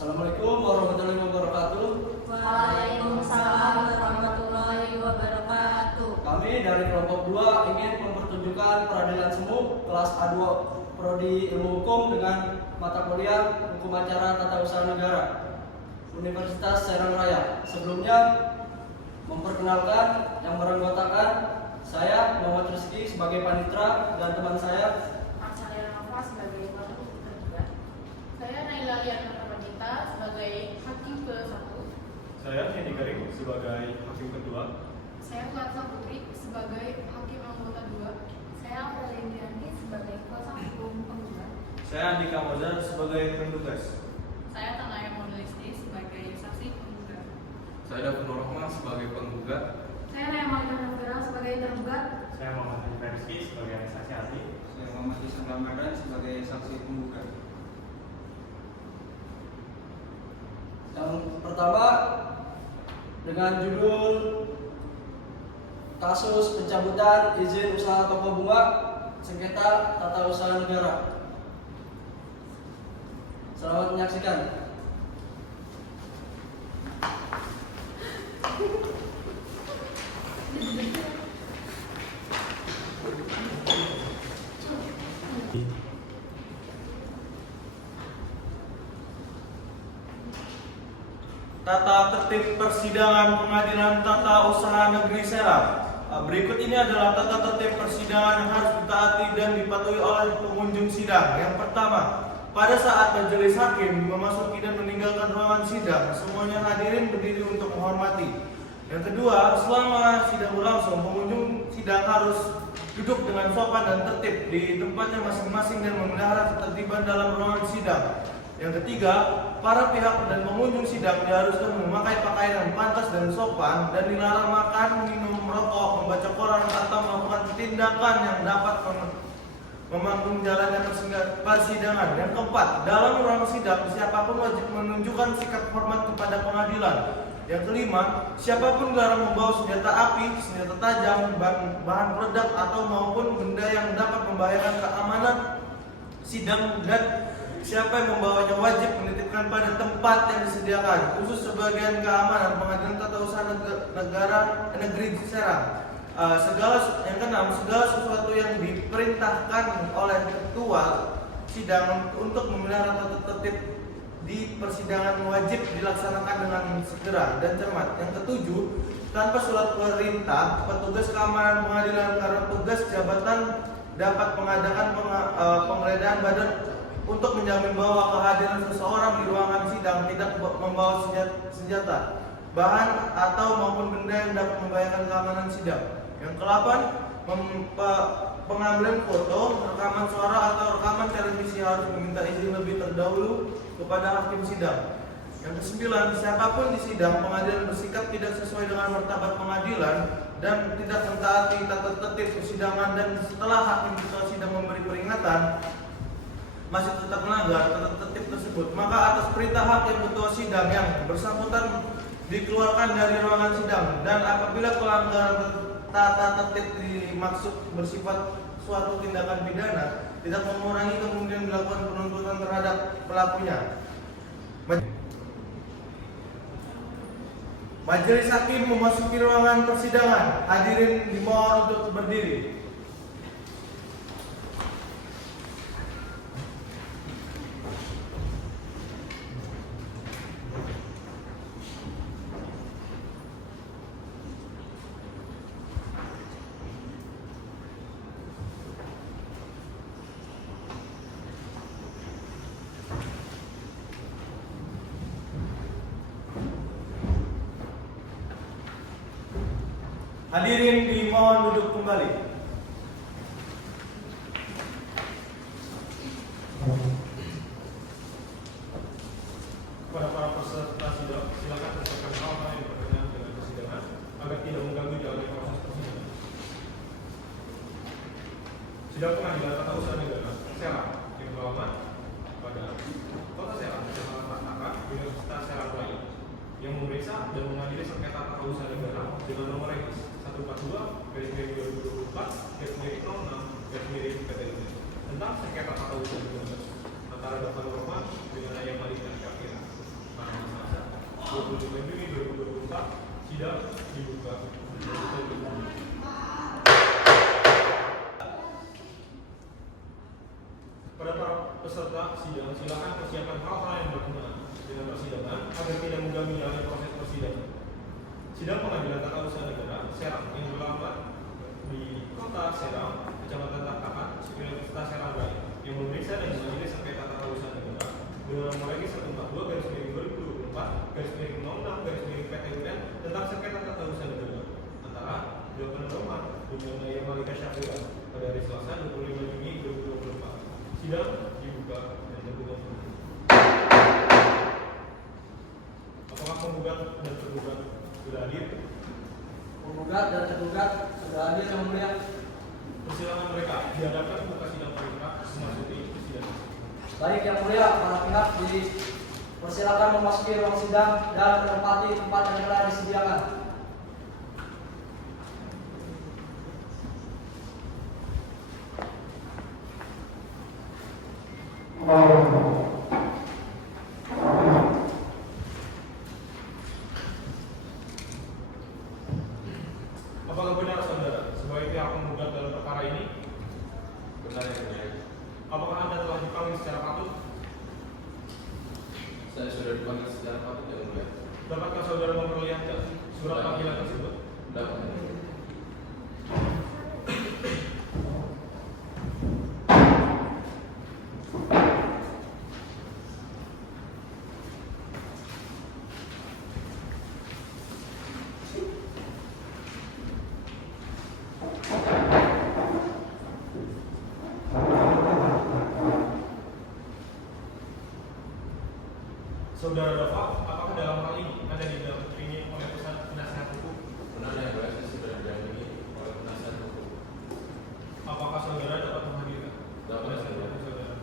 Assalamualaikum warahmatullahi wabarakatuh. Waalaikumsalam warahmatullahi wabarakatuh. Kami dari kelompok 2 ingin mempertunjukkan peradilan semu kelas A2 Prodi Ilmu Hukum dengan mata kuliah Hukum Acara Tata Usaha Negara Universitas Serang Raya. Sebelumnya memperkenalkan yang beranggotakan saya Muhammad Rizky sebagai panitra dan teman saya Arsalia Nova sebagai wakil terduga. Saya Naila Liana Ramadita sebagai hakim ke-1. Saya Hendy Karim sebagai hakim kedua. Saya Latsa Putri sebagai hakim anggota 2. Saya Aurel Indrianti sebagai kuasa hukum penggugat. Saya Andika Mozar sebagai pendugas. Saya Tanaya Monelisti sebagai saksi penggugat. Saya Dapur Rahman sebagai penggugat. Saya Naya Malika Nagara sebagai tergugat. Saya Muhammad Hanifah Rizky sebagai saksi ahli. Saya Muhammad Ihsan Ramadan sebagai saksi penggugat. yang pertama dengan judul kasus pencabutan izin usaha toko bunga sengketa tata usaha negara. Selamat menyaksikan. Tata tertib persidangan Pengadilan Tata Usaha Negeri Serang. Berikut ini adalah tata tertib persidangan yang harus ditaati dan dipatuhi oleh pengunjung sidang. Yang pertama, pada saat majelis hakim memasuki dan meninggalkan ruangan sidang, semuanya hadirin berdiri untuk menghormati. Yang kedua, selama sidang berlangsung, pengunjung sidang harus duduk dengan sopan dan tertib di tempatnya masing-masing dan memelihara ketertiban dalam ruangan sidang. Yang ketiga, para pihak dan pengunjung sidang diharuskan memakai pakaian yang pantas dan sopan dan dilarang makan, minum, merokok, membaca koran atau melakukan tindakan yang dapat memanggung jalannya persidangan. Yang keempat, dalam ruang sidang siapapun wajib menunjukkan sikap hormat kepada pengadilan. Yang kelima, siapapun dilarang membawa senjata api, senjata tajam, bahan peledak atau maupun benda yang dapat membahayakan keamanan sidang, dan siapa yang membawanya wajib menitipkan pada tempat yang disediakan khusus sebagian keamanan Pengadilan Tata Usaha Negeri Serang. Yang keenam, segala sesuatu yang diperintahkan oleh ketua sidang untuk memelihara tata tertib di persidangan wajib dilaksanakan dengan segera dan cermat. Yang ketujuh, tanpa surat perintah, petugas keamanan pengadilan karena tugas jabatan dapat mengadakan penggeledahan badan untuk menjamin bahwa kehadiran seseorang di ruangan sidang tidak membawa senjata, bahan atau maupun benda yang dapat membahayakan keamanan sidang. Yang ke-8, pengambilan foto, rekaman suara atau rekaman televisi harus meminta izin lebih terdahulu kepada hakim sidang. Yang ke-9, siapapun di sidang pengadilan bersikap tidak sesuai dengan martabat pengadilan dan tidak mentaati tata tertib persidangan, dan setelah hakim ketua sidang memberi peringatan masih tetap melanggar tata tertib tersebut, maka atas perintah hakim ketua sidang yang bersangkutan dikeluarkan dari ruangan sidang. Dan apabila pelanggaran tata tertib dimaksud bersifat suatu tindakan pidana, tidak mengurangi kemudian dilakukan penuntutan terhadap pelakunya. Majelis hakim memasuki ruangan persidangan. Hadirin dimohon untuk berdiri. Hadirin dimohon duduk kembali. Kepada para peserta sidang, silakan selesaikan hal-hal yang berkaitan dengan persidangan agar tidak mengganggu jalannya proses persidangan. Sidang Pengadilan Tata Usaha Negara Serang yang beralamat pada Kota Serang, Kecamatan Matakan, Universitas Serang Raya, yang memeriksa dan mengadili sengketa tata usaha negara dengan nomor regis 142/2024/06/PT tentang sengketa tata usaha negara antara Dapur Rahman dengan Ayam Malik dan Kafira. 25 Juni 2024, sidang dibuka. Pada para peserta sidang, silakan persiapkan hal-hal yang berkenaan dengan persidangan agar tidak mengganggu jalannya proses persidangan. Sidang Pengadilan Tata Usaha Negara Serang yang beralamat di Kota Serang, Kecamatan Tatakan, Universitas Serang Raya, yang memeriksa dan mengadili sengketa tata usaha negara dengan nomor lagi 142/2024/06/PT-UN tentang sengketa tata usaha negara antara dua penerima dengan Naya Malika Syafira pada hari Selasa 25 Juni 2024. Sidang dibuka dan terbuka. Apakah penggugat dan tergugat sudah hadir? Penggugat dan tergugat sudah hadir yang mulia. Persilakan mereka dihadapkan muka sidang paripurna memasuki persidangan. Baik yang mulia, para pihak dipersilakan memasuki ruang sidang dan menempati tempat yang telah disediakan. Apakah benar saudara sebagai pihak penggugat dalam perkara ini? Benar yang mulia. Apakah Anda telah dipanggil secara patut? Saya sudah dipanggil secara patut yang mulia. Dapatkah saudara memperlihatkan surat panggilan tersebut? Dapat. Saudara Dava, apakah dalam hal ini Anda didampingi oleh penasihat hukum? Benar yang mulia, saya sudah didampingi oleh penasihat hukum. Apakah saudara dapat menghadirkan? Dapat, penasihat saudara. hukum saudara.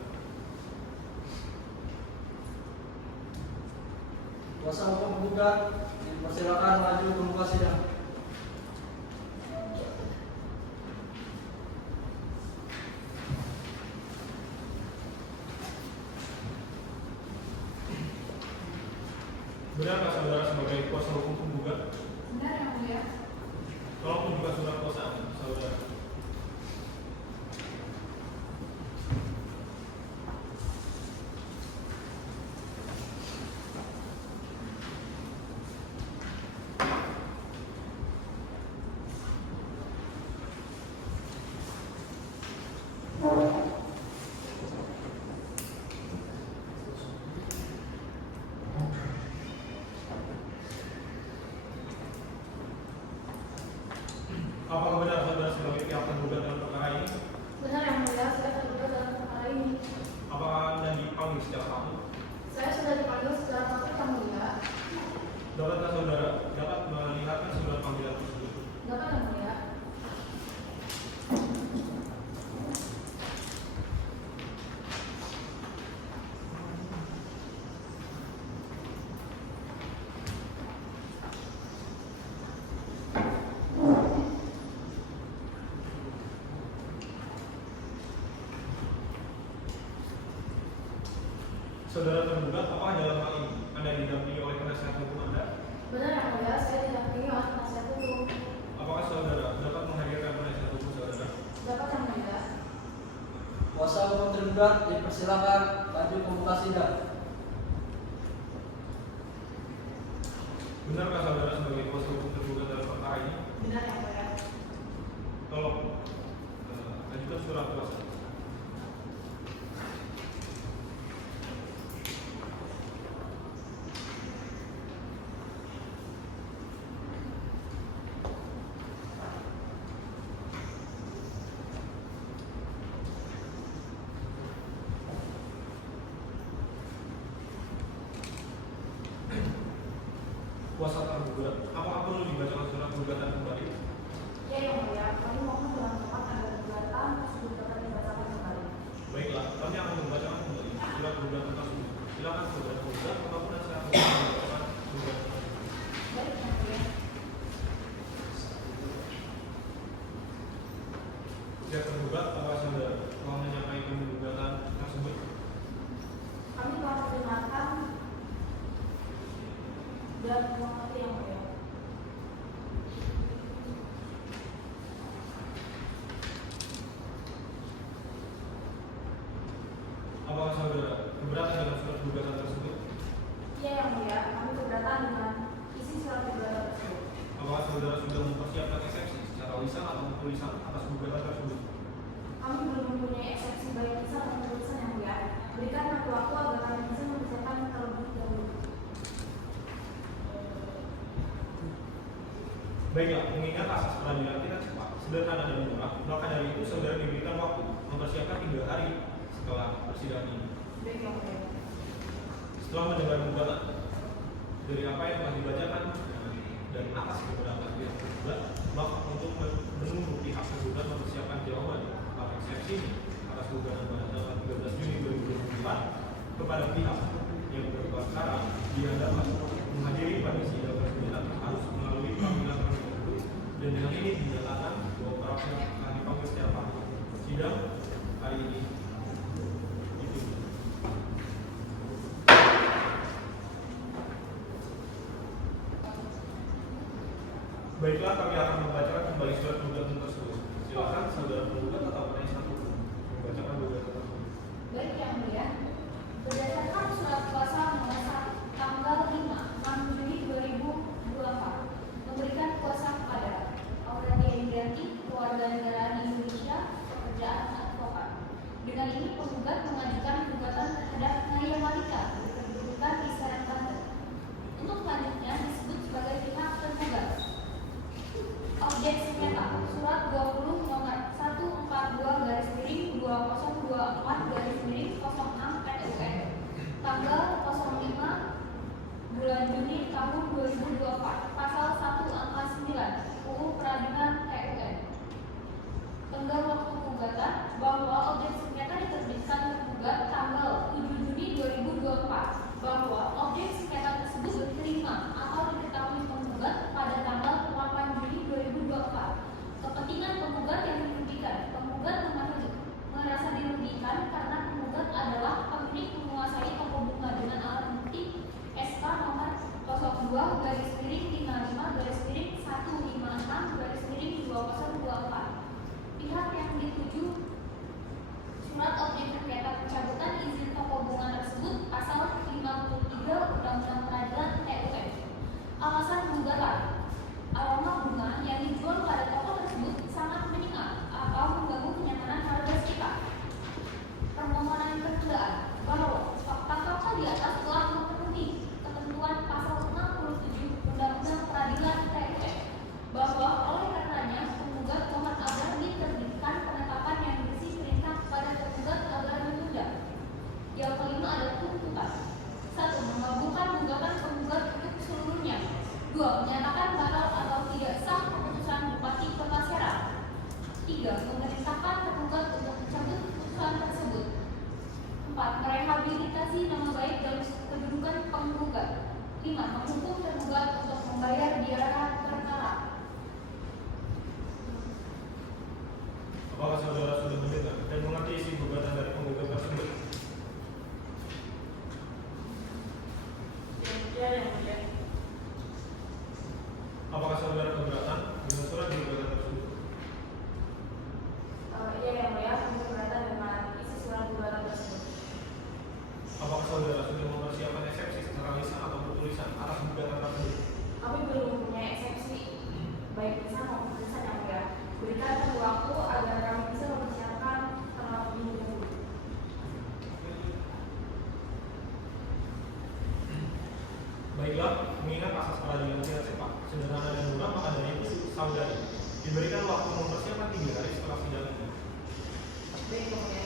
Kuasa hukum penggugat dipersilakan maju ke muka sidang. Benarkah saudara sebagai kuasa hukum penggugat? Benar yang mulia. Tolong tunjukkan surat kuasa Anda, saudara. Apakah benar saudara sebagai pihak tergugat dalam perkara ini? Benar yang mulia, saya terlibat dalam perkara ini. Apakah Anda dipanggil secara patut? Saya sudah dipanggil secara patut yang mulia. Dapatkah saudara dapat melihatkan surat panggilan tersebut? Dapat yang mulia. Saudara tergugat, apakah dalam hal ini Anda didampingi oleh penasihat hukum Anda? Benar yang mulia, saya didampingi oleh penasihat hukum. Apakah saudara dapat menghadirkan penasihat hukum saudara? Dapat yang mulia. Kuasa hukum tergugat dipersilakan maju ke muka sidang. Benarkah saudara sebagai kuasa hukum tergugat dalam perkara ini? Benar yang mulia. Tolong ajukan surat kuasa. Kuasa tergugat, apakah perlu dibacakan surat gugatan kembali? Ya yang mulia, kami mohon dengan cepat agar gugatan tersebut dapat dibacakan kembali. Baiklah, kami akan membacakan kembali surat gugatan tersebut. Silakan saudara penggugat ataupun penasihat hukum membacakan gugatan tersebut. Baik yang mulia. Pihak tergugat, apakah saudara telah menyampaikan gugatan tersebut? Kami telah mendengarkan dan mengerti yang mulia. Apakah saudara keberatan dengan surat gugatan tersebut? Iya yang mulia, kami keberatan dengan isi surat gugatan tersebut. Apakah saudara sudah mempersiapkan eksepsi secara lisan atau tulisan atas gugatan tersebut? Kami belum mempunyai eksepsi baik lisan maupun tulisan yang mulia. Berikan kami waktu agar kami bisa mempersiapkan terlebih dahulu. Baiklah, mengingat asas peradilan kita cepat, sederhana dan murah, maka dari itu saudara diberikan waktu mempersiapkan 3 hari setelah persidangan ini. Baik yang mulia. Setelah mendengar gugatan dari apa yang telah dibacakan dan atas keberatan pihak tergugat, maka untuk menunggu pihak tergugat mempersiapkan jawaban atau eksepsi atas gugatan pada tanggal 13 Juni 2024 kepada pihak yang berperkara di hadapan menghadiri pada sidang persidangan harus melalui panggilan tertutup, dan dengan ini dinyatakan bahwa para pihak akan dipanggil secara paksa. Sidang hari ini ditutup. Baiklah, kami akan membacakan kembali surat gugatan tersebut. Silakan saudara penggugat atau penanya satu membacakan gugatan tersebut. Baik yang mulia, berdasarkan surat kuasa nomor 1 tanggal 6 Juni 2024 memberikan kuasa kepada Aurelia Indrianti, keluarga negaraan Indonesia, pekerjaan advokat. Dengan ini penggugat mengajukan gugatan terhadap Naya Malika berkedudukan di Serang, Banten. Untuk selanjutnya disebut sebagai pihak tergugat. Objek sengketa surat 20 nomor 142/2024/06 PTUN tanggal 05 bulan Juni tahun 2024 pasal 1 angka 9 UU Peradilan TUN. Tenggat waktu gugatan bahwa objek sengketa diterbitkan tergugat tanggal 7 Juni 2024 bahwa objek sengketa tersebut diterima atau diketahui penggugat pada tanggal 8 Juni 2024. Kepentingan penggugat yang dirugikan. Penggugat merasa dirugikan karena penggugat adalah pemilik menguasai toko bunga dengan alat bukti SK nomor 02-garis-156-2024. Pihak yang dituju surat objek sengketa pencabutan izin toko bunga tersebut pasal 53 Undang-Undang Peradilan TUN. Alasan gugatan: aroma bunga yang dijual pada toko tersebut sangat menyengat atau mengganggu kenyamanan harga sekitar. Permohonan penundaan bahwa fakta-fakta di atas telah memenuhi ketentuan pasal 67 Undang-Undang Peradilan TUN, bahwa oleh karenanya penggugat mohon agar diterbitkan penetapan yang berisi perintah kepada penggugat agar menunda. Yang kelima adalah tuntutan: 1. Mengabulkan gugatan penggugat untuk seluruhnya. 2. Menyatakan batal atau tidak sah keputusan Bupati Kota Serang. 3. Memerintahkan penggugat untuk mencabut keputusan tersebut. 4. Merehabilitasi nama baik dan kedudukan penggugat. 5. Menghukum tergugat untuk membayar biaya perkara. Apakah saudara sudah mendengar dan mengerti isi gugatan dari penggugat tersebut? Ya, yang mulia. Apakah saudara keberatan dengan surat gugatan tersebut? Iya yang mulia, kami keberatan dengan isi surat gugatan tersebut. Apakah saudara sudah mempersiapkan eksepsi secara lisan atau tulisan atas gugatan tersebut? Kami belum mempunyai eksepsi baik lisan maupun tulisan yang mulia. Berikan kami waktu agar kami bisa mempersiapkan terlebih dahulu. Baiklah, mengingat asas peradilan tidak cepat, sederhana dan murah, maka dari itu saudari diberikan waktu mempersiapkan 3 hari setelah sidang ini. Baik yang mulia.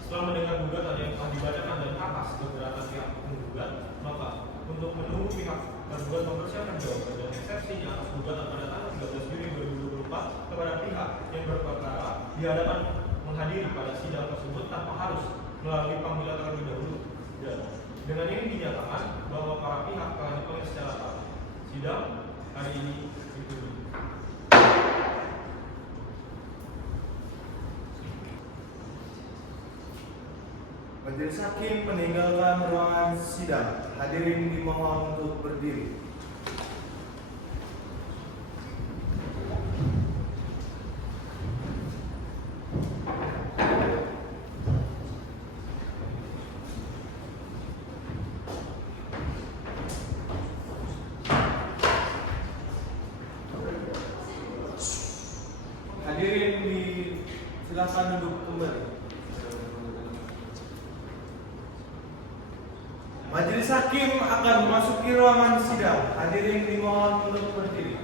Setelah mendengar gugatan yang telah dibacakan dan atas keberatan pihak penggugat, maka untuk menunggu pihak tergugat mempersiapkan jawaban dan eksepsinya atas gugatan pada tanggal 13 Juni 2024 kepada pihak yang berperkara di hadapan menghadiri pada sidang tersebut tanpa harus melalui panggilan terlebih dahulu. Dan dengan ini dinyatakan bahwa para pihak telah dipanggil secara sah. Sidang hari ini ditutup. Majelis hakim meninggalkan ruangan sidang. Hadirin dimohon untuk berdiri. Hadirin silakan duduk kembali. Majelis hakim akan memasuki ruangan sidang. Hadirin dimohon untuk berdiri.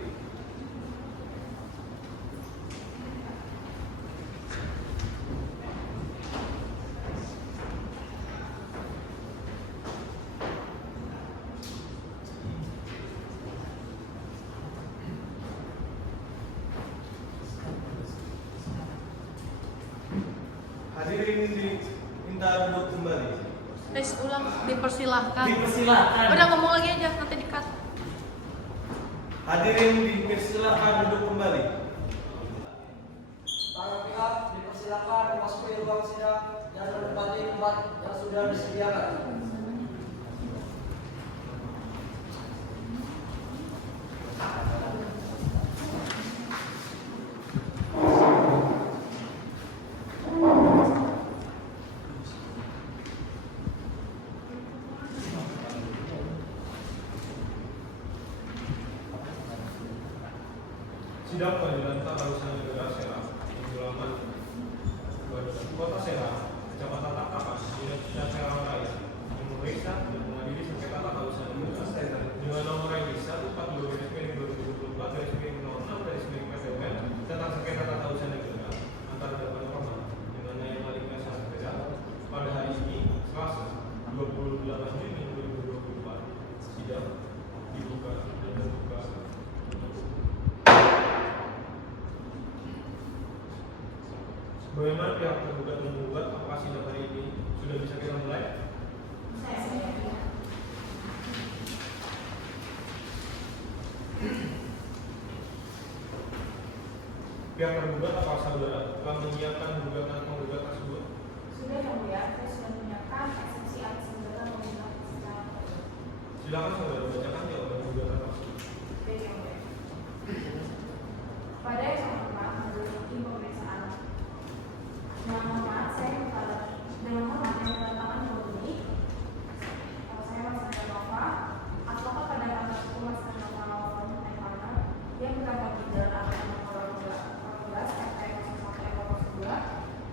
Hadirin diminta duduk kembali. Tes ulang, dipersilahkan. Dipersilahkan. Udah ngomong lagi aja, nanti di-cut. Hadirin dipersilahkan duduk kembali. Para pihak dipersilakan memasuki ruang sidang dan menempati tempat yang sudah disediakan. Sidang Pengadilan Tata Usaha Negara Serang yang beralamat Kota Serang, Kecamatan Takakan, Dinas Serang Raya, yang memeriksa dan mengadili sengketa tata usaha negara dengan nomor registrasi 1/42/2004/06/PTUN tentang sengketa tata usaha negara antara Dewan Hormat dengan Naya Malika Sampera pada hari ini Selasa 28 Juni 2024. Sidang dibuka dan terbuka. Bagaimana pihak tergugat menggugat? Apakah sidang hari ini sudah bisa kita mulai? Pihak tergugat, apakah saudara telah menyiapkan gugatan atau penggugat tersebut? Sudah yang mulia, saya sudah menyiapkan eksepsi atas gugatan penggugat secara tertulis. Silakan saudara bacakan jawaban gugatan tersebut. Baik yang mulia. Pada yang hormat, menurut tim pemeriksaan, dengan hormat saya dengan hormat yang bertangan ini, saya Mas Nova, apakah pada tanggal 10 Mas Nova yang terdapat di dalam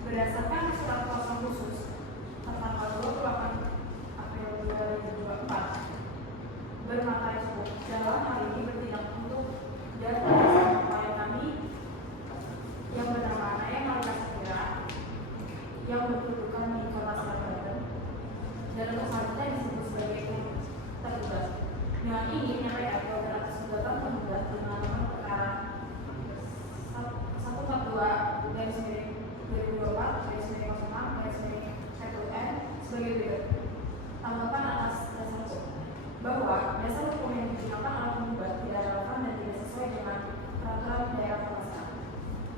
berdasarkan surat kuasa khusus tanggal 28 April 2024 bermateri sebut dalam hal ini bertindak untuk dan upaya kami yang bernama Naya Malika Sampera yang berkedudukan di Kota Serang dan untuk selanjutnya disebut sebagai tergugat. Dengan ini menyampaikan bahwa atas gugatan tergugat dengan nomor perkara 142/2024/06/PTUN sebagai berikut. Tanggapan atas dasar hukum bahwa dasar hukum yang digunakan oleh penggugat tidak relevan dan tidak sesuai dengan peraturan daerah kekuasaan.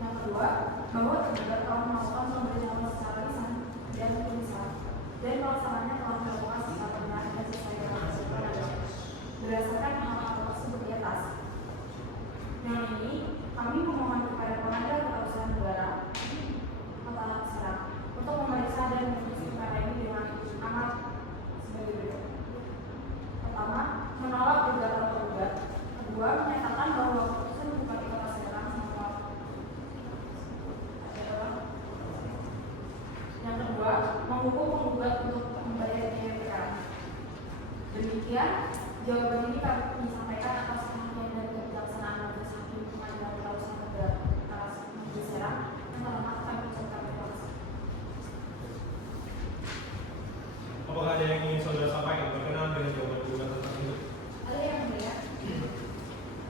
Yang kedua, bahwa tergugat telah melakukan pemberitahuan secara lisan dan tulisan dan pelaksanaannya telah dilakukan secara benar dan sesuai dengan ketentuan berdasarkan hal-hal tersebut di atas. Dengan ini, kami memohon kepada Pengadilan Tata Usaha Negara Kota Serang untuk memeriksa dan memutus perkara ini dengan amat sebagai berikut. Pertama, menolak gugatan tergugat. Kedua, menyatakan bahwa keputusan Bupati Kota Serang nomor. Yang kedua, menghukum penggugat untuk membayar biaya perkara. Demikian jawaban ini kami disampaikan atas perhatian dan kebijaksanaan Majelis Hakim Pengadilan Tata Usaha Negara Kota Serang yang telah kami ucapkan terima kasih. Apakah ada yang ingin saudara sampaikan berkenaan dengan jawaban gugatan tersebut? Ada yang mulia?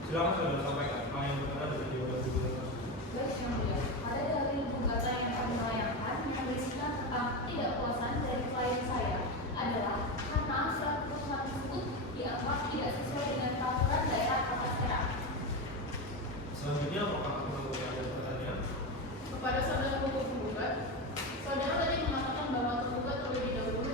Silakan saudara sampaikan apa yang berkenaan dengan jawaban gugatan tersebut. Baik yang mulia, ada dalil gugatan yang kami layangkan yang berisikan tentang ketidakpuasan dari klien saya adalah karena surat keputusan tersebut dianggap tidak sesuai dengan peraturan daerah Kota Serang. Selanjutnya, apakah pengakuan ada pertanyaan? Kepada saudara hukum penggugat, saudara tadi mengatakan bahwa tergugat terlebih dahulu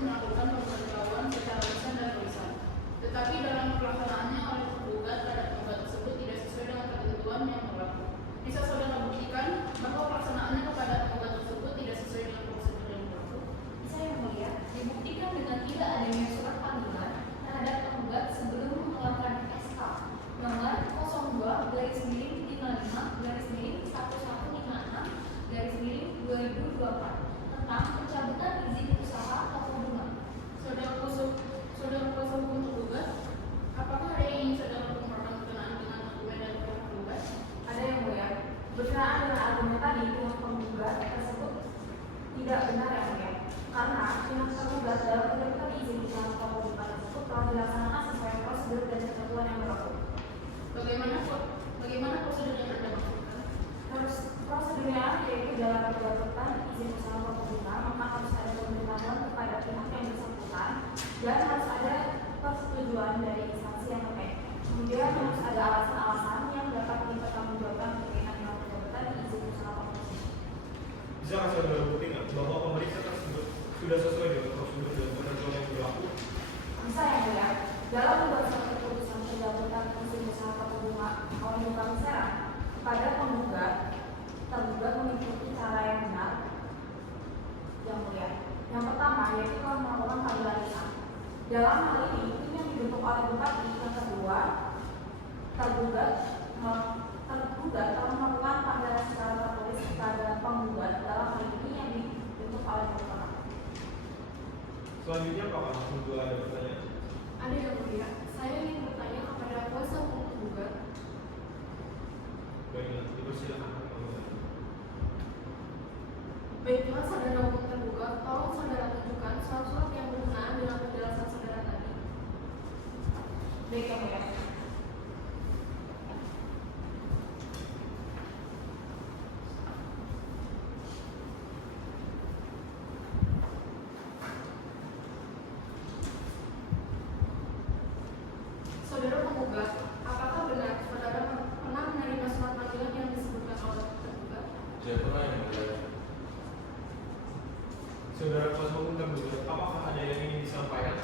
persetujuan dari instansi yang terkait. Kemudian harus ada alasan-alasan yang dapat dipertanggungjawabkan berkaitan dengan pencabutan izin usaha promosi. Bisakah saudara buktikan bahwa pemeriksa tersebut sudah sesuai dengan prosedur dan ketentuan yang berlaku? Bisa yang mulia, dalam membuat surat keputusan pencabutan izin usaha toko bunga oleh Bank Serang kepada penggugat, tergugat mengikuti cara yang benar. Yang mulia, yang pertama yaitu telah melakukan panggilan lisan. Dalam hal ini tim yang dibentuk oleh bupati. Yang kedua, tergugat telah melakukan panggilan secara tertulis kepada penggugat. Dalam hal ini yang dibentuk oleh bupati. Selanjutnya apakah kedua ada pertanyaan? Ada yang mulia, saya ingin bertanya kepada kuasa hukum tergugat. Baiklah, dipersilakan. Baiklah, saudara hukum tergugat, tolong saudara tunjukkan surat-surat yang berkenaan dengan penjelasan saudara tadi. Baik yang mulia. Saudara penggugat, apakah benar saudara pernah menerima surat panggilan yang disebutkan oleh tergugat? Tidak pernah yang mulia. Saudara kuasa hukum tergugat, apakah ada yang ingin disampaikan?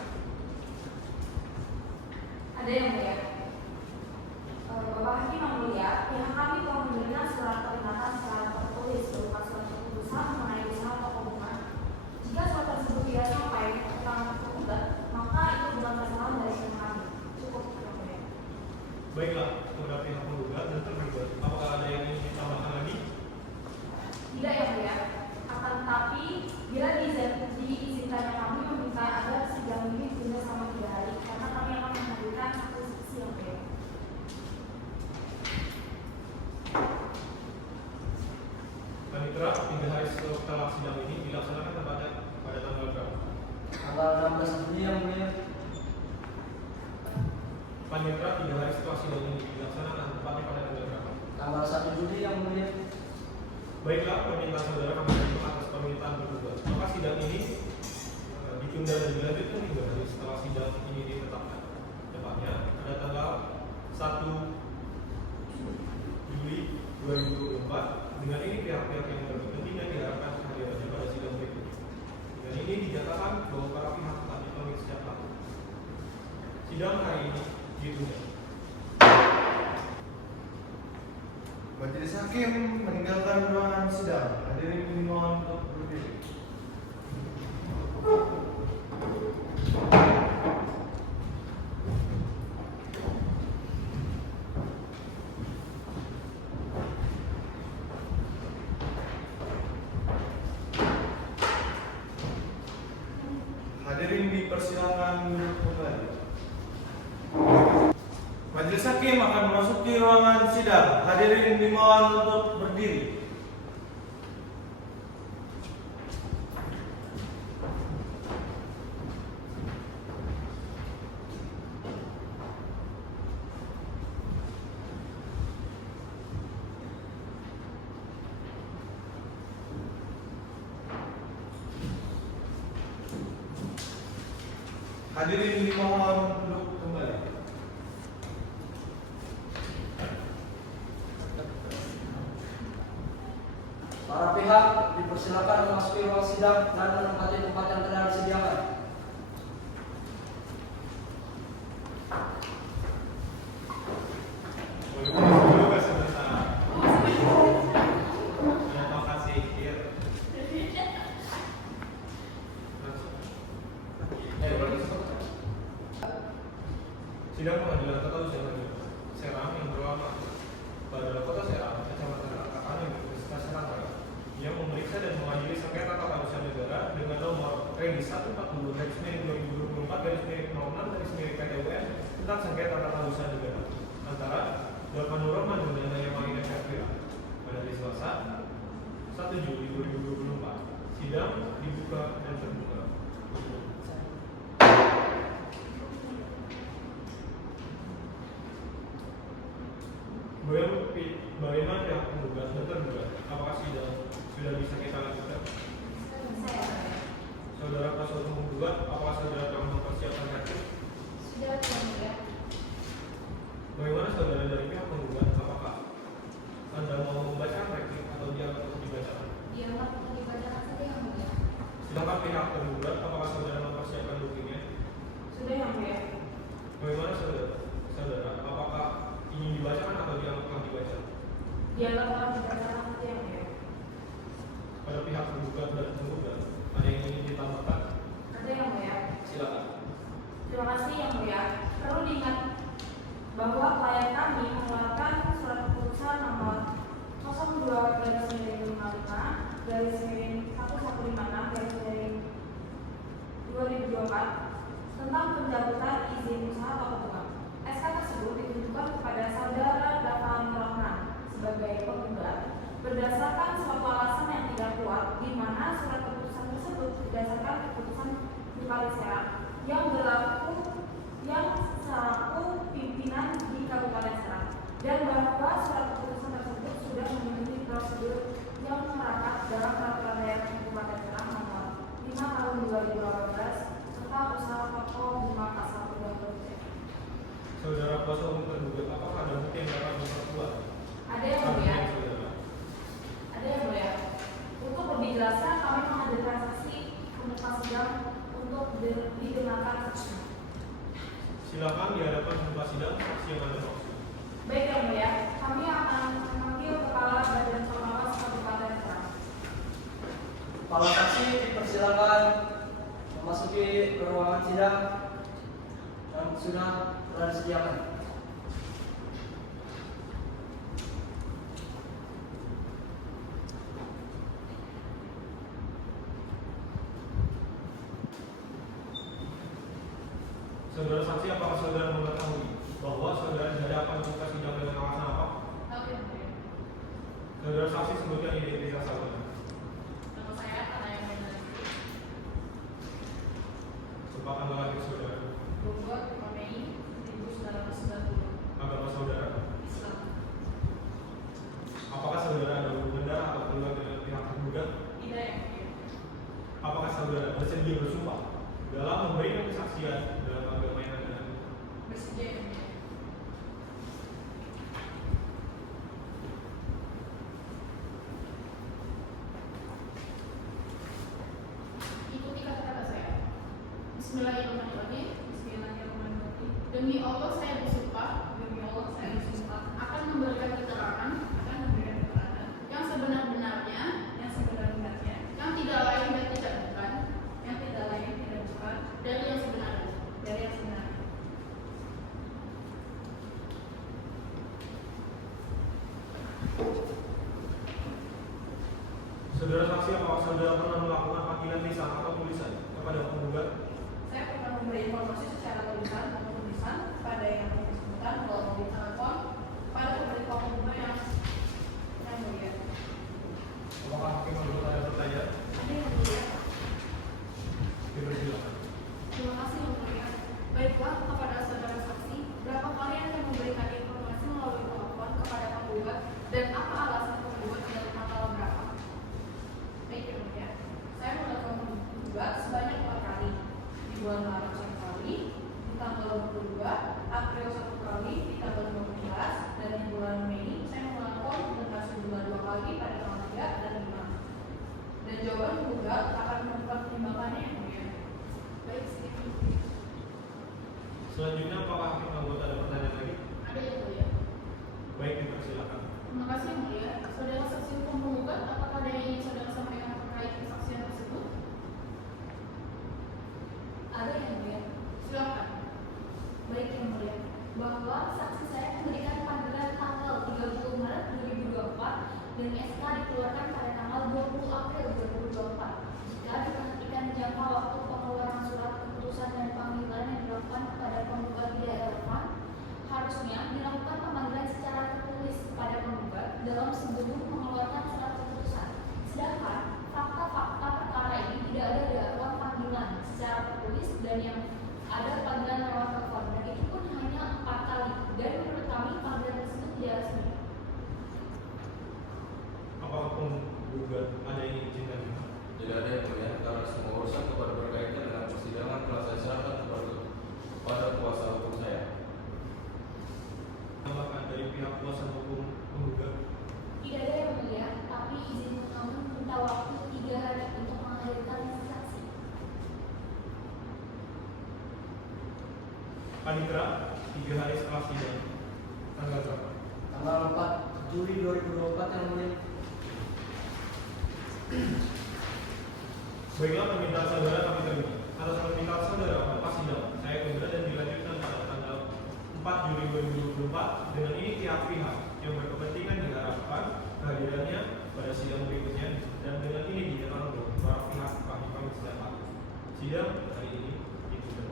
Ada yang mulia. Bapak Hakim yang mulia, pihak kami telah menerima surat peringatan secara tertulis berupa surat keputusan mengenai usaha toko bunga. Jika surat tersebut tidak sampai ke tangan tergugat, maka itu bukan kesalahan dari pihak kami. Cukup yang mulia. Baiklah, kepada pihak penggugat dan tergugat, apakah ada yang ingin ditambahkan lagi? Tidak yang mulia. Akan tetapi, bila diizinkannya kami meminta agar sidang ini ditunda selama 3 hari, karena kami akan menghadirkan saksi yang mulia. Panitera, 3 hari setelah sidang ini dilaksanakan pada tanggal berapa? Tanggal 16 Juni yang mulia. Panitera, 3 hari setelah sidang ini dilaksanakan tepatnya pada tanggal berapa? Tanggal 1 Juni yang mulia. Baiklah, permintaan saudara kami terima atas permintaan tergugat. Maka sidang ini ditunda dan dilanjutkan 3 hari setelah sidang ini ditetapkan. Tepatnya pada tanggal 1 Juli 2024. Dengan ini pihak-pihak yang berkepentingan diharapkan kehadirannya pada sidang berikutnya. Dan ini dinyatakan bahwa para pihak telah dipanggil sejak lama. Sidang hari ini ditunda. Majelis Hakim meninggalkan ruangan sidang. Hadirin dimohon untuk berdiri. Hadirin dipersilakan duduk kembali. Majelis Hakim akan memasuki ruangan sidang. Hadirin dimohon untuk berdiri. Hadirin dimohon duduk kembali. Para pihak dipersilakan memasuki ruang sidang dan menempati tempat yang telah disediakan. Terima kasih. Sidang pengadilan tata usaha negara Serang yang beralamat pada Kota Serang, Kecamatan Ratakan, Universitas Serang, yang memeriksa dan mengadili sengketa tata usaha negara dengan nomor REGI 140/2024/06/PT-UN tentang sengketa tata usaha negara antara Bapak Nur Rahman dan Naya Marina Syafira pada hari Selasa 1 Juli 2024. Sidang dibuka dan terbuka. Bagaimana pihak penggugat dan tergugat? Apakah sidang sudah bisa kita lanjutkan? Saudara kuasa hukum penggugat, apakah saudara telah mempersiapkan hakim? Sudah diantarkan berdasarkan bukti yang mulia. Pada pihak tergugat dan penggugat, ada yang ingin ditambahkan? Ada yang mulia. Silakan. Terima kasih yang mulia. Perlu diingat bahwa klien kami mengeluarkan surat keputusan nomor 02/1156/1154 tentang pencabutan izin usaha toko bunga. SK tersebut ditujukan kepada saudara Dafal Rahman sebagai penggugat berdasarkan suatu alasan yang tidak kuat, di mana surat keputusan tersebut berdasarkan keputusan Bupati Serang yang berlaku yang selaku pimpinan di Kabupaten Serang, dan bahwa surat keputusan tersebut sudah memenuhi prosedur yang merapat dalam peraturan daerah Kabupaten Serang nomor 5/2018 tentang usaha toko bunga pasal 30. Saudara kuasa hukum tergugat, apakah ada bukti yang dapat memperkuat? Ada yang mulia. Saudara. Ada yang mulia. Untuk lebih jelasnya kami menghadirkan saksi pemuka sidang untuk didengarkan saksi. Silakan di hadapan pemuka sidang saksi yang ada maksud. Baik yang mulia, kami akan memanggil Kepala Badan Pengawas Kabupaten Serang. Para saksi dipersilakan memasuki ruangan sidang yang sudah telah disediakan. Saudara saksi, apakah saudara mengetahui bahwa saudara di hadapan pemuka sidang dengan alasan apa? Tahu yang mulia. Saudara saksi sebutkan identitas saudara. Nama saya Tana yang benar. Serta tanggal lahir saudara. 22 Mei 1990. Agama saudara. Islam. Apakah saudara ada hubungan darah atau keluarga dengan pihak tergugat? Tidak yang mulia. Apakah saudara bersedia bersumpah dalam memberikan kesaksian dalam agama yang anda anut? Bersedia yang mulia. Ikuti kata-kata saya. Bismillahirrahmanirrahim. Bismillahirrahmanirrahim. Demi Allah saya bersumpah. Demi Allah saya bersumpah akan memberikan keterangan. Akan memberikan keterangan yang sebenar-benarnya. Yang sebenar-benarnya. Yang tidak lain dan tidak bukan. Yang tidak lain tidak bukan. Dari yang sebenarnya. Dari yang sebenarnya. Saudara saksi, apakah saudara pernah melakukan panggilan lisan atau tulisan kepada penggugat? Saya pernah memberi informasi secara tulisan atau tulisan pada yang bersangkutan melalui telepon pada pemberi bunga yang mulia. Apakah hakim menurut ada pertanyaan? Ada yang mulia. Dipersilakan. Terima kasih yang mulia. Baiklah, kepada saudara saksi, berapa kali Anda memberikan informasi melalui telepon kepada penggugat dan apa alasan penggugat dari tanggal berapa? Baik yang mulia. Saya menelpon penggugat sebanyak 4 kali. Di bulan Maret 1 kali, di tanggal 22, April 1 kali, di tanggal 12, dan di bulan Mei saya menelpon dengan sejumlah 2 kali pada tanggal 3 dan 5. Dan jawaban penggugat akan membuka pertimbangannya yang mulia. Baik, sekian. Selanjutnya, apakah hakim anggota ada pertanyaan lagi? Ada yang mulia. Baik, dipersilakan. Terima kasih yang mulia. Saudara saksi hukum penggugat, apakah ada yang ingin saudara sampaikan terkait kesaksian tersebut? Ada yang mulia. Silakan. Baik yang mulia. Bahwa saksi saya memberikan panggilan tanggal 30 Maret 2024 dan SK dikeluarkan pada tanggal 20 April 2024. Jika diperhatikan jangka waktu pengeluaran surat keputusan dan panggilan yang dilakukan kepada penggugat tidak relevan, harusnya dilakukan pemanggilan secara tertulis kepada penggugat dalam sebelum mengeluarkan surat keputusan. Sedangkan fakta-fakta perkara ini tidak ada dalam panggilan secara tertulis dan yang ada panggilan lewat telepon, dan itu pun hanya 4 kali. Dan menurut kami panggilan tersebut tidak resmi. Apakah penggugat ada yang diizinkan? Tidak ada yang mulia, karena semua urusan kepada berkaitan dengan persidangan telah saya serahkan kepada kuasa hukum saya. Tambahkan dari pihak kuasa hukum penggugat. Tidak ada yang mulia, tapi izin kami minta waktu 3 hari untuk menghadirkan saksi. Panitera, 3 hari setelah sidang. Tanggal berapa? Tanggal 4 Juli 2024 yang mulia. Baiklah, permintaan saudara kami terima. Atas permintaan saudara, maka sidang saya tunda dan dilanjutkan pada tanggal 4 Juli 2024. Dengan ini pihak-pihak yang berkepentingan diharapkan kehadirannya pada sidang berikutnya, dan dengan ini dinyatakan bahwa para pihak kami pamit sejak pagi. Sidang hari ini ditunda.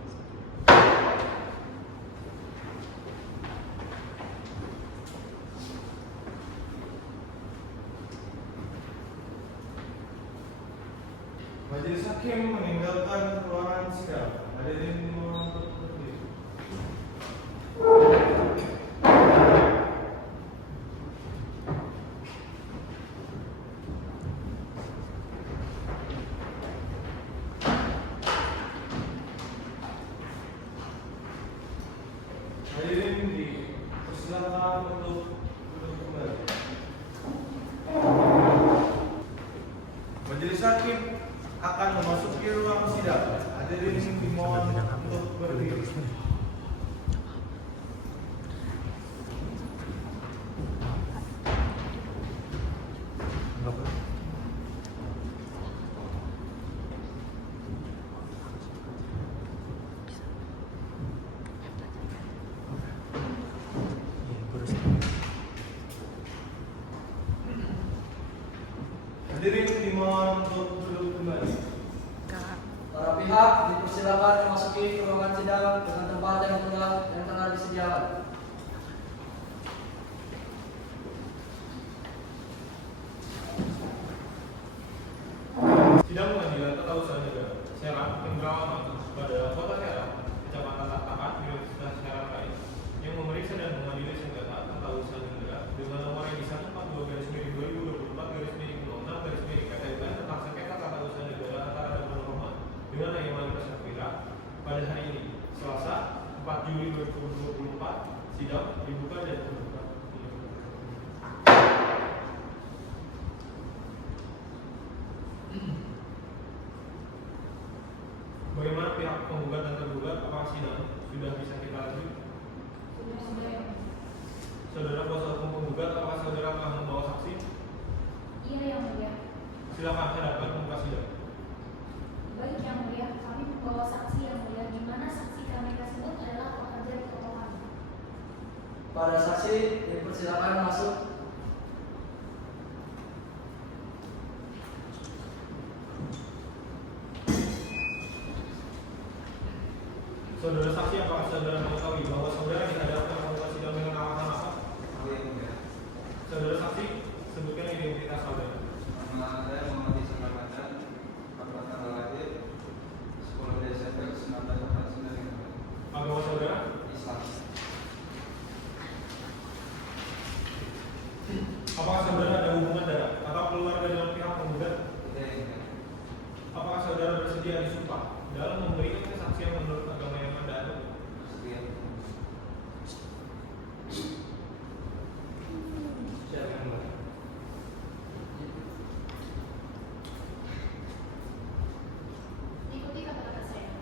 Majelis Hakim meninggalkan ruangan sidang. Hadirin dimohon untuk berdiri. Hadirin dipersilakan untuk duduk kembali. Majelis Hakim akan memasuki ruang sidang. Hadirin dimohon untuk berdiri. Hadirin dimohon untuk duduk kembali. Para pihak dipersilakan memasuki ruangan sidang dengan tempat yang telah disediakan. Sidang pengadilan tata usaha negara Serang Tenggarawan pada Kota Serang, Kecamatan Latakan, Universitas Serang Rai, yang memeriksa dan mengadili sengketa tata usaha negara dengan nomor registrasi 42/2024/06/KTUN tentang sengketa tata usaha negara antara Dharma Norma dengan Ayman Safira pada hari ini, Selasa 4 Juli 2024. Sidang dibuka dan terbuka. Bagaimana pihak penggugat dan tergugat? Apakah sidang sudah bisa kita lanjut? Sudah. Saudara kuasa hukum penggugat, apakah saudara telah membawa saksi? Iya yang mulia. Silakan hadapkan muka sidang. Baik yang mulia, kami membawa saksi yang mulia, di mana saksi kami tersebut adalah pekerja di toko kami. Para saksi dipersilakan masuk. Saudara saksi, apakah saudara mengetahui bahwa saudara dihadapkan muka sidang dengan alasan apa? Saudara saksi, sebutkan identitas saudara. Nama saya Muhammad Isa Ramadan, pada tanggal lahir 10 Desember 1949. Agama saudara? Islam. Apakah saudara ada hubungan darah atau keluarga dengan pihak penggugat? Tidak. Apakah saudara bersedia disumpah dalam memberikan kesaksian menurut agama yang Anda anut? Sekian. Silakan, Mbak. Ikuti kata-kata saya.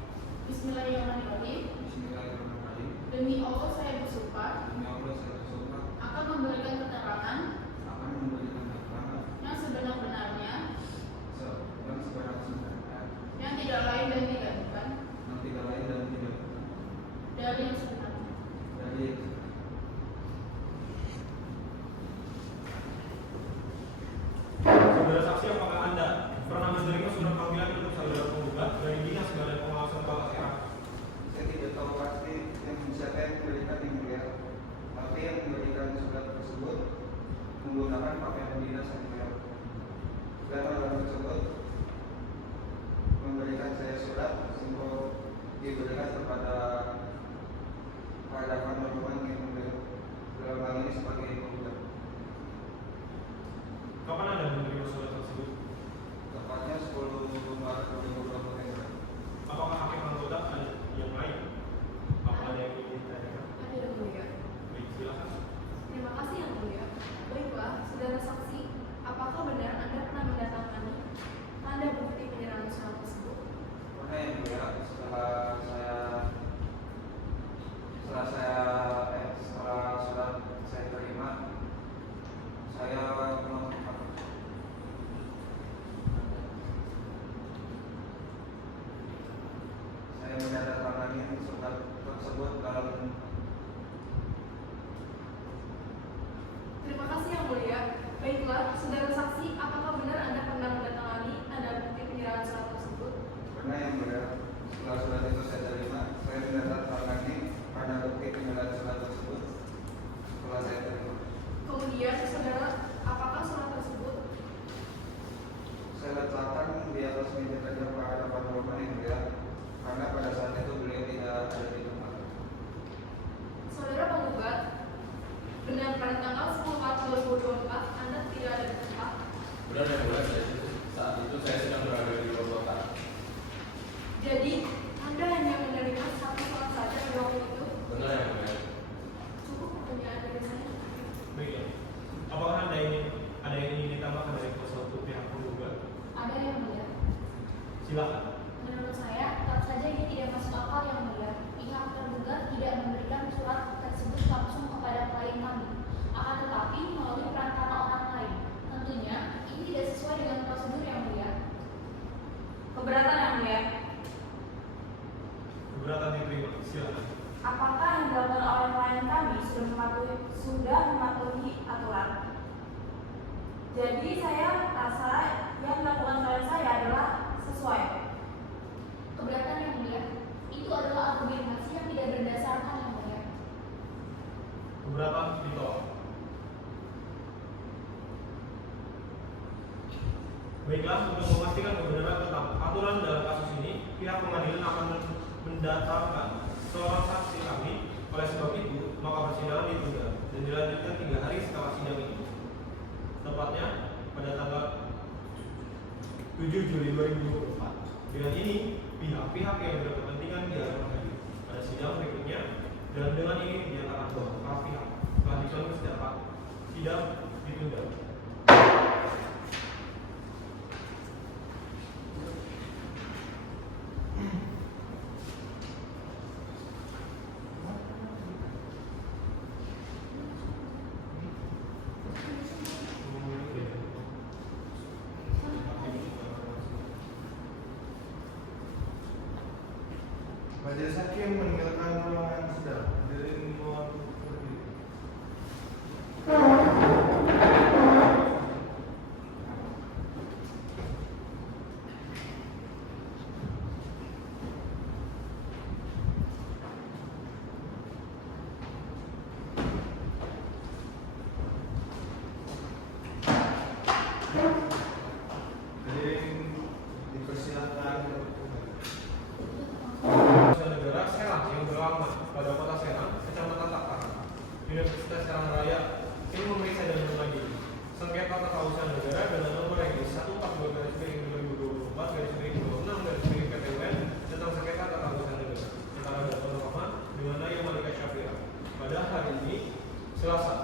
Bismillahirrahmanirrahim. Bismillahirrahmanirrahim. Demi Allah saya bersumpah Demi Allah saya bersumpah akan memberikan keterangan akan memberikan keterangan yang sebenar-benarnya, yang sebenar-benarnya, yang tidak lain dan tidak bukan yang tidak lain dan tidak bukan dari yang sebenarnya. dari Saudara saksi, apakah Anda pernah menerima surat panggilan untuk saudara penggugat dari Dinas Badan Pengawasan Kota Serang? saya tidak tahu pasti yang siapa yang memberikan yang mulia, tapi yang Terima kasih Yang Mulia. Baiklah, saudara saksi, apakah benar Anda pernah mendatangani ada bukti penyerahan surat tersebut? Pernah Yang Mulia. Setelah surat itu saya terima, saya menandatangani pada bukti penyerahan surat tersebut setelah saya terima. Kemudian, saudara, apakah surat tersebut? Saya letakkan di atas meja kerja Pak Hadapan Roman Yang Mulia, karena pada saat itu beliau tidak ada di rumah. Saudara penggugat, benar pada tanggal 10 Maret 2024 Anda tidak ada di tempat? Benar Yang Mulia, saat itu saya sedang berada di luar kota. Jadi, Anda hanya menerima satu surat saja pada waktu itu? Benar Yang Mulia. Cukup pertanyaan dari saya. Baiklah. Apakah ada yang ingin ditambahkan dari kuasa hukum pihak penggugat? Ada Yang Mulia. Silakan. Menurut saya, tetap saja ini tidak masuk akal Yang Mulia. Pihak tergugat tidak memberikan surat tersebut langsung kepada klien kami, akan tetapi melalui perantara orang lain. Tentunya ini tidak sesuai dengan prosedur Yang Mulia. Keberatan Yang Mulia. Keberatan diterima. Silakan. Apakah yang dilakukan oleh klien kami sudah mematuhi aturan? Jadi saya rasa yang dilakukan klien saya adalah sesuai. Keberatan Yang Mulia. Itu adalah argumentasi yang tidak berdasarkan Yang Mulia. Keberatan ditolak. Baiklah, untuk memastikan kebenaran tentang aturan dalam kasus ini, pihak pengadilan akan mendatangkan seorang saksi kami. Oleh sebab itu, maka persidangan ditunda dan dilanjutkan 3 hari setelah sidang ini. Tepatnya pada tanggal 7 Juli 2024. Dengan ini, pihak-pihak yang berkepentingan diharapkan hadir pada sidang berikutnya, dan dengan ini dinyatakan bahwa para pihak telah difonis dapat sidang ditunda. Majelis Hakim meninggalkan ruangan sidang. Hadirin mohon berdiri. Hadirin dipersilakan untuk kembali. Negara Serang yang beralamat pada kota Serang, Kecamatan Takaran, Universitas Serang Raya ini memeriksa dan mengadili sengketa tata usaha negara dengan nomor regis 142/2024/26/PTUN tentang sengketa tata usaha negara antara Dr. Muhammad dengan Naya Malika Syafira pada hari ini Selasa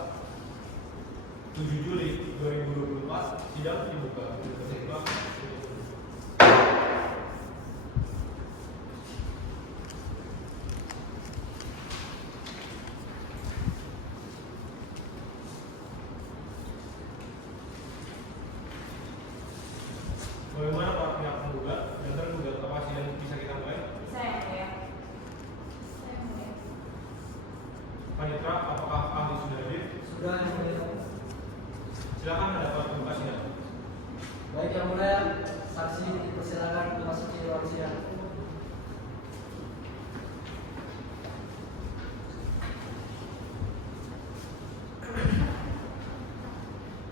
7 Juli 2024 sidang dibuka. Bagaimana para pihak penggugat dan tergugat, apa sidang bisa kita mulai? Bisa Yang Mulia. Yang Mulia. Panitra, apakah ahli sudah hadir? Sudah Yang Mulia. Silakan hadapan pembuka sidang. Baik Yang Mulia, saksi dipersilakan memasuki ruang sidang.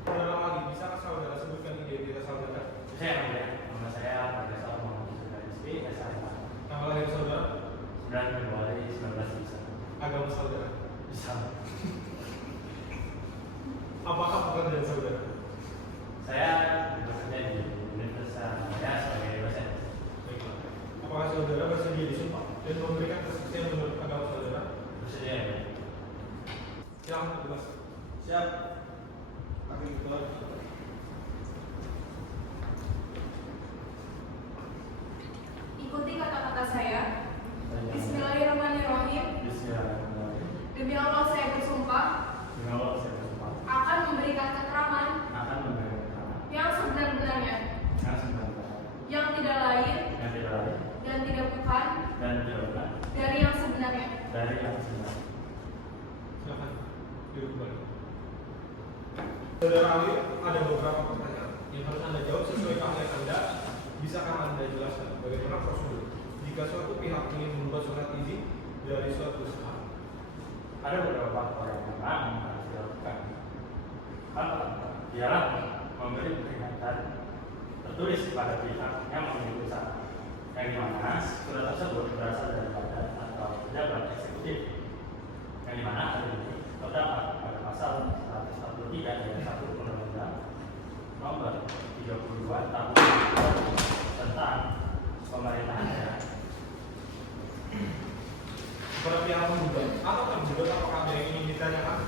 Saudara lagi, bisakah saudara sebutkan identitas saudara? Saya Mulia, nama saya Profesor Muhammad Yusuf Rizky, SHM. Tanggal lahir saudara? 9 Februari 1990. Agama saudara? Islam. Apakah pekerjaan saudara? Saya bekerja di Universitas Raya sebagai dosen. Baiklah. Apakah saudara bersedia disumpah dan memberikan kesaksian menurut agama saudara? Bersedia ya? Silakan bebas. Siap. Kami keluar. Ikuti kata-kata saya. Bismillahirrahmanirrahim. Bismillahirrahmanirrahim. Demi Allah saya bersumpah Demi Allah saya bersumpah akan memberikan keterangan akan memberikan keterangan yang sebenar-benarnya, yang sebenarnya, yang tidak lain yang tidak lain dan tidak bukan dan tidak bukan dari yang sebenarnya. dari yang sebenarnya. Duduk kembali. Saudara ahli, ada beberapa pertanyaan yang harus Anda jawab sesuai keahlian Anda. Bisakah Anda jelaskan bagaimana prosedur jika suatu pihak ingin membuat surat izin dari suatu usaha? Ada beberapa faktor yang memang harus dilakukan. Pertama, ialah memberi peringatan tertulis kepada pihak yang memiliki usaha, yang dimana surat tersebut berasal dari badan atau pejabat eksekutif, yang dimana hal ini terdapat pada pasal 143 ayat 1 Undang-Undang Nomor 32 Tahun 2000 tentang pemerintahan daerah. Kepada pihak penggugat atau tergugat, apakah ada yang ingin ditanyakan?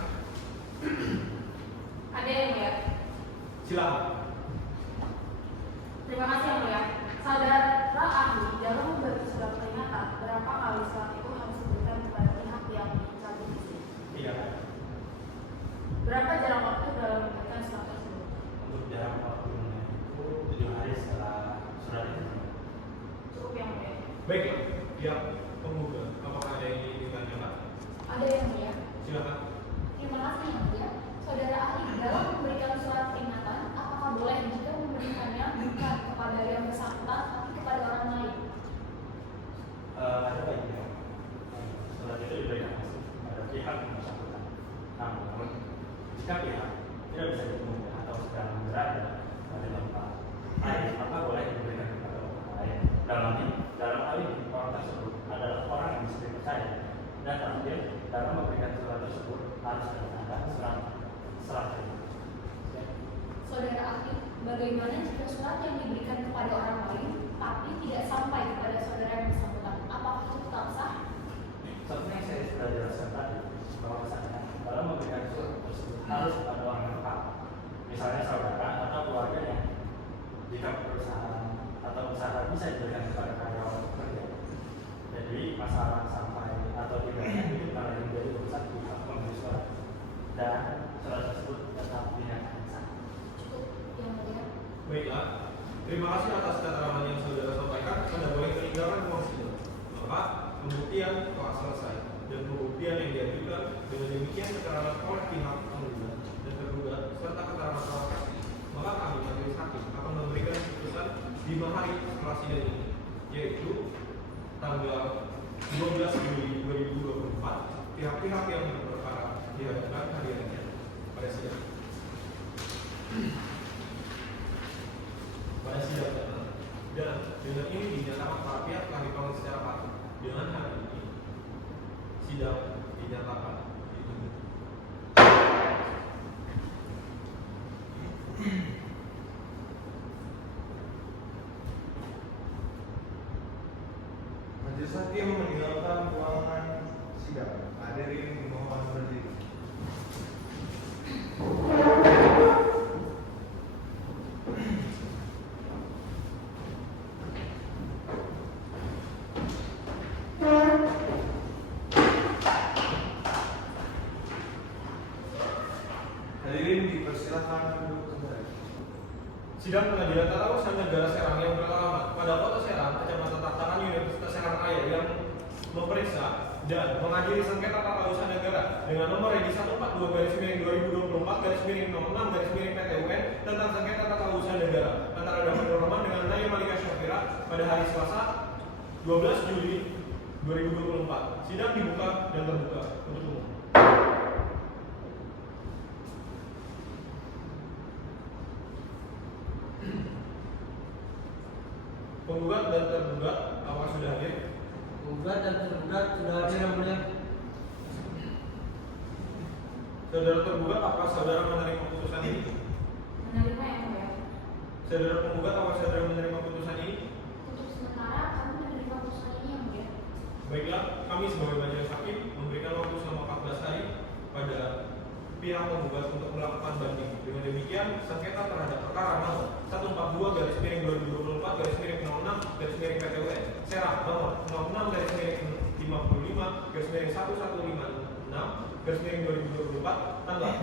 Ada yang mulia? Silakan. Terima kasih yang mulia. Saudara ahli dalam membuat surat peringatan, berapa kali surat itu harus diberikan kepada pihak yang dicabut izin? Tidak ada. Berapa jarak waktu dalam memberikan surat tersebut? Untuk jarak waktunya itu 7 hari setelah surat itu. Cukup yang mulia. Baiklah, pihak penggugat, apakah ada yang ingin ditanyakan? Ada yang mulia. Silakan. Terima kasih yang mulia. Saudara ahli dalam memberikan surat peringatan, apakah boleh jika memberikannya bukan kepada yang bersangkutan tapi kepada orang lain? Ada baiknya surat itu diberikan langsung kepada pihak yang bersangkutan. Namun, jika pihak tidak bisa ditemui atau sedang berada pada tempat lain, maka boleh diberikan kepada orang lain. Dalam hal ini, orang tersebut adalah orang yang bisa dipercaya. Dan terakhir, dalam memberikan surat tersebut harus ada surat terima. Saudara ahli, bagaimana jika surat yang diberikan kepada orang lain tapi tidak sampai kepada saudara yang bersangkutan? Apakah itu tetap sah? Seperti yang saya sudah jelaskan tadi, bahwasanya dalam memberikan surat tersebut harus ada orang yang paham, misalnya saudara atau keluarganya. Jika perusahaan atau usaha bisa diberikan kepada karyawan pekerja, jadi masalah sampai atau tidaknya itu malah menjadi urusan pihak pemberi surat, dan surat tersebut tetap dinyatakan sah. Cukup yang mulia. Baiklah, terima kasih atas keterangan yang saudara sampaikan. Anda boleh meninggalkan ruang sidang. Maka pembuktian telah selesai dan pembuktian yang diajukan dengan demikian keterangan oleh pihak penggugat dan tergugat serta keterangan saksi, maka kami majelis hakim akan memberikan putusan 5 hari setelah sidang ini, yaitu tanggal 12 Juli 2024. Pihak-pihak yang berperkara dihadapkan hadirannya pada sidang. Pada sidang dan dengan ini dinyatakan para pihak telah dipanggil secara patut. Dengan hari ini sidang dinyatakan ditutup. Majelis hakim meninggalkan ruangan sidang. Hadirin mohon berdiri. Hadirin dipersilakan duduk kembali. Sidang Pengadilan Tata Usaha Negara Serang yang beralamat pada Kota Serang, Kecamatan Tantangan, Universitas Serang Raya yang memeriksa dan mengadili sengketa tata usaha negara dengan nomor regi 142/2024/06/PT-UN tentang sengketa tata usaha negara antara Daman Nurrahman dengan Naya Malika Syafira pada hari Selasa 12 Juli 2024. Sidang dibuka dan terbuka untuk umum. Penggugat dan tergugat apakah sudah hadir? Penggugat dan tergugat sudah hadir yang mulia. Saudara tergugat, apakah saudara menerima putusan ini? Menerima yang mulia. Saudara penggugat, apakah saudara menerima putusan ini? Untuk sementara kami menerima putusan ini yang mulia. Baiklah, kami sebagai majelis hakim memberikan waktu selama 14 hari pada pihak penggugat untuk melakukan banding. Dengan demikian, sengketa terhadap perkara nomor 142/2024/06/PT-UN Serang nomor 06/55/1156/2024 tanggal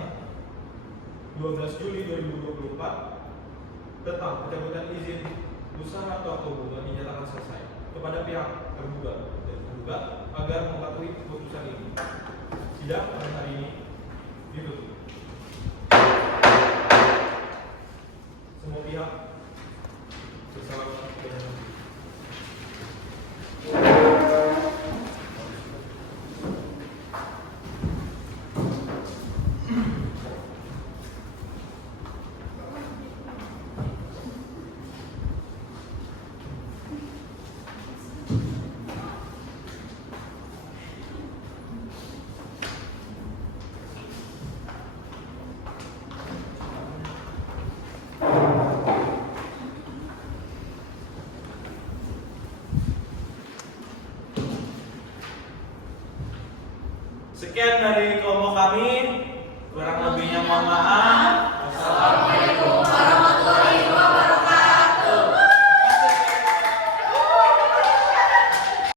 12 Juli 2024 tentang pencabutan izin usaha atau hubungan dinyatakan selesai kepada pihak tergugat dan tergugat agar mematuhi putusan ini. Sidang pada hari ini Ditutup. Semua pihak bersalamat dan Sekian dari kelompok kami, kurang lebihnya mohon maaf.